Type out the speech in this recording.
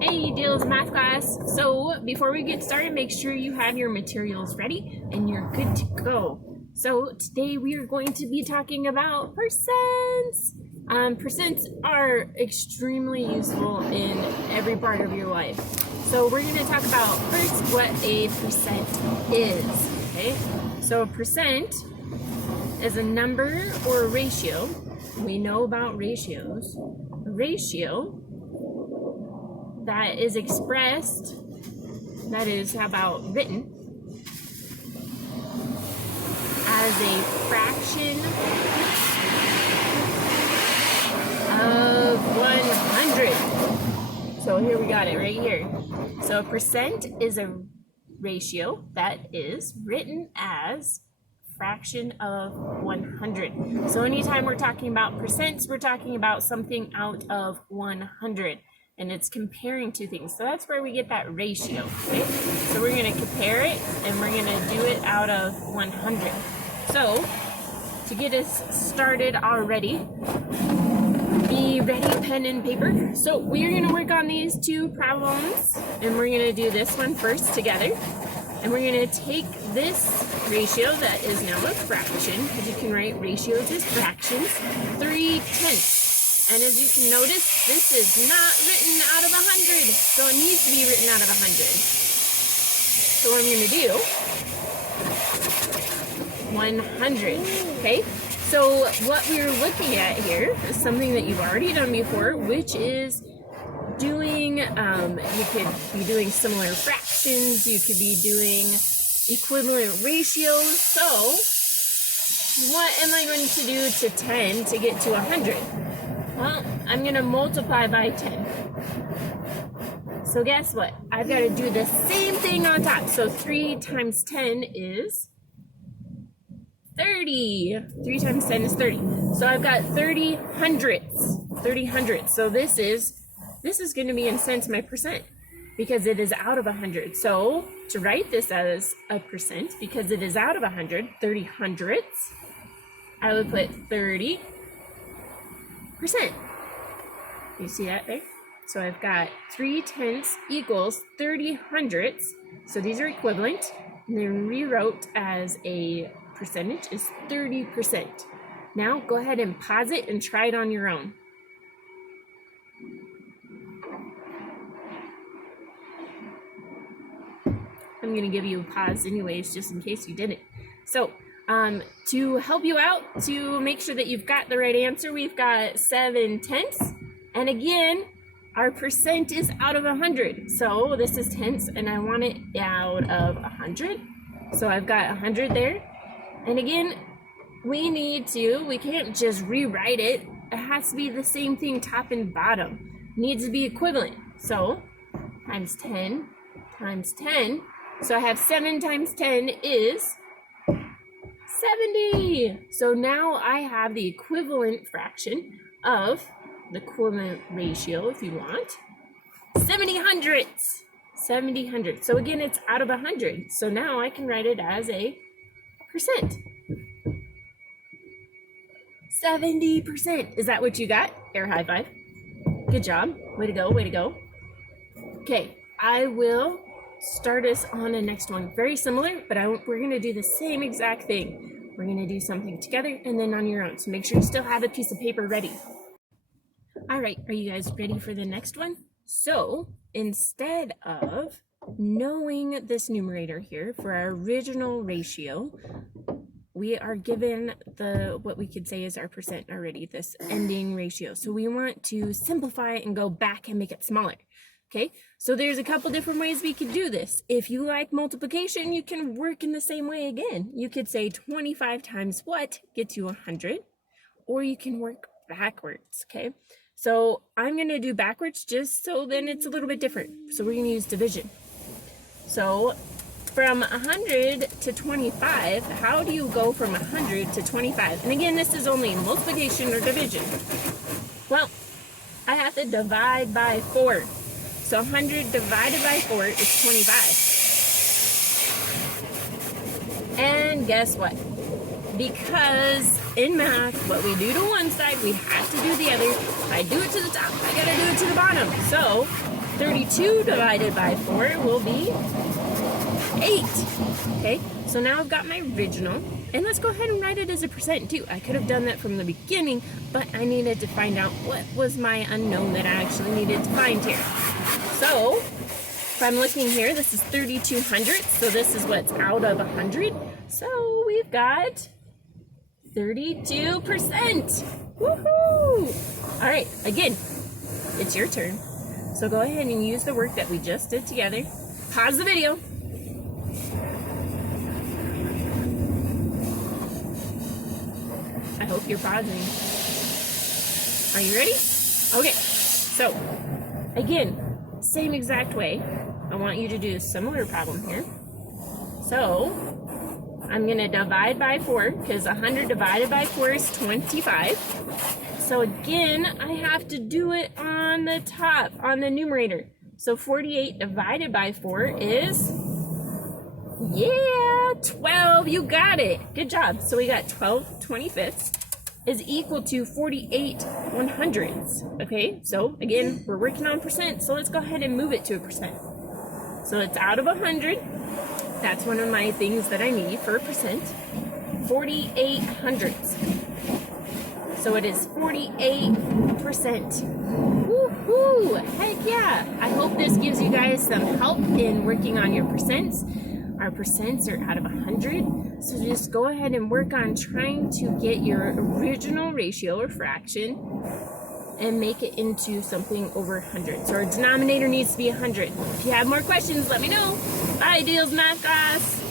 Hey, Dale's math class. So before we get started, make sure you have your materials ready and you're good to go. So today we are going to be talking about percents. Percents are extremely useful in every part of your life. So we're going to talk about first what a percent is. Okay, so a percent is a number or a ratio. We know about ratios. A ratio that is expressed, that is how about written, as a fraction of 100. So here we got it right here. So a percent is a ratio that is written as fraction of 100. So anytime we're talking about percents, we're talking about something out of 100. And it's comparing two things. So that's where we get that ratio, okay? So we're gonna compare it and we're gonna do it out of 100. So to get us started already, be ready, pen and paper. So we're gonna work on these two problems and we're gonna do this one first together. And we're gonna take this ratio that is now a fraction, because you can write ratios as fractions, 3/10. And as you can notice, this is not written out of 100, so it needs to be written out of 100. So what I'm going to do, 100, okay? So what we're looking at here is something that you've already done before, which is doing, you could be doing similar fractions, you could be doing equivalent ratios. So what am I going to do to 10 to get to 100? Well, I'm going to multiply by 10. So guess what? I've got to do the same thing on top. So 3 times 10 is 30. 3 times 10 is 30. So I've got 30 hundredths. 30 hundredths. So this is going to be in cents my percent because it is out of 100. So to write this as a percent, because it is out of 100, 30 hundredths, I would put 30%. You see that there? So I've got 3/10 equals 30 hundredths. So these are equivalent. And then rewrote as a percentage is 30%. Now go ahead and pause it and try it on your own. I'm going to give you a pause anyways, just in case you didn't. So to help you out, to make sure that you've got the right answer, we've got 7/10. And again, our percent is out of 100. So this is tenths and I want it out of 100. So I've got 100 there. And again, we can't just rewrite it. It has to be the same thing top and bottom. It needs to be equivalent. So times 10 times 10. So I have 7 times 10 is 70. So now I have the equivalent fraction of the equivalent ratio, if you want, 70 hundredths. 70 hundredths. So again, it's out of 100. So now I can write it as a percent. 70%. Is that what you got? Air high five. Good job. Way to go. Way to go. Okay, I will start us on the next one. Very similar, but we're going to do the same exact thing. We're going to do something together and then on your own. So make sure you still have a piece of paper ready. All right, are you guys ready for the next one? So instead of knowing this numerator here for our original ratio, we are given what we could say is our percent already, this ending ratio. So we want to simplify it and go back and make it smaller. Okay, so there's a couple different ways we could do this. If you like multiplication, you can work in the same way again. You could say 25 times what gets you 100, or you can work backwards, okay? So I'm going to do backwards just so then it's a little bit different. So we're going to use division. So from 100 to 25, how do you go from 100 to 25? And again, this is only multiplication or division. Well, I have to divide by 4. So 100 divided by 4 is 25. And guess what? Because in math, what we do to one side, we have to do the other. If I do it to the top, I gotta do it to the bottom. So 32 divided by 4 will be 8. Okay, so now I've got my original, and let's go ahead and write it as a percent too. I could have done that from the beginning, but I needed to find out what was my unknown that I actually needed to find here. So if I'm looking here, this is 32 hundredths, so this is what's out of 100. So we've got 32%. Woohoo! All right, again, it's your turn. So go ahead and use the work that we just did together. Pause the video. I hope you're pausing. Are you ready? Okay, so again, same exact way. I want you to do a similar problem here. So I'm gonna divide by 4 because 100 divided by 4 is 25. So again, I have to do it on the top, on the numerator. So 48 divided by 4 is, yeah, 12. You got it. Good job. So we got 12 25ths is equal to 48 100ths. Okay, so again, we're working on percent. So let's go ahead and move it to a percent. So it's out of 100. That's one of my things that I need for a percent. 48 hundredths. So it is 48%. Woohoo! Heck yeah! I hope this gives you guys some help in working on your percents. Our percents are out of 100. So just go ahead and work on trying to get your original ratio or fraction and make it into something over 100. So our denominator needs to be 100. If you have more questions, let me know. Bye, Deals Math class.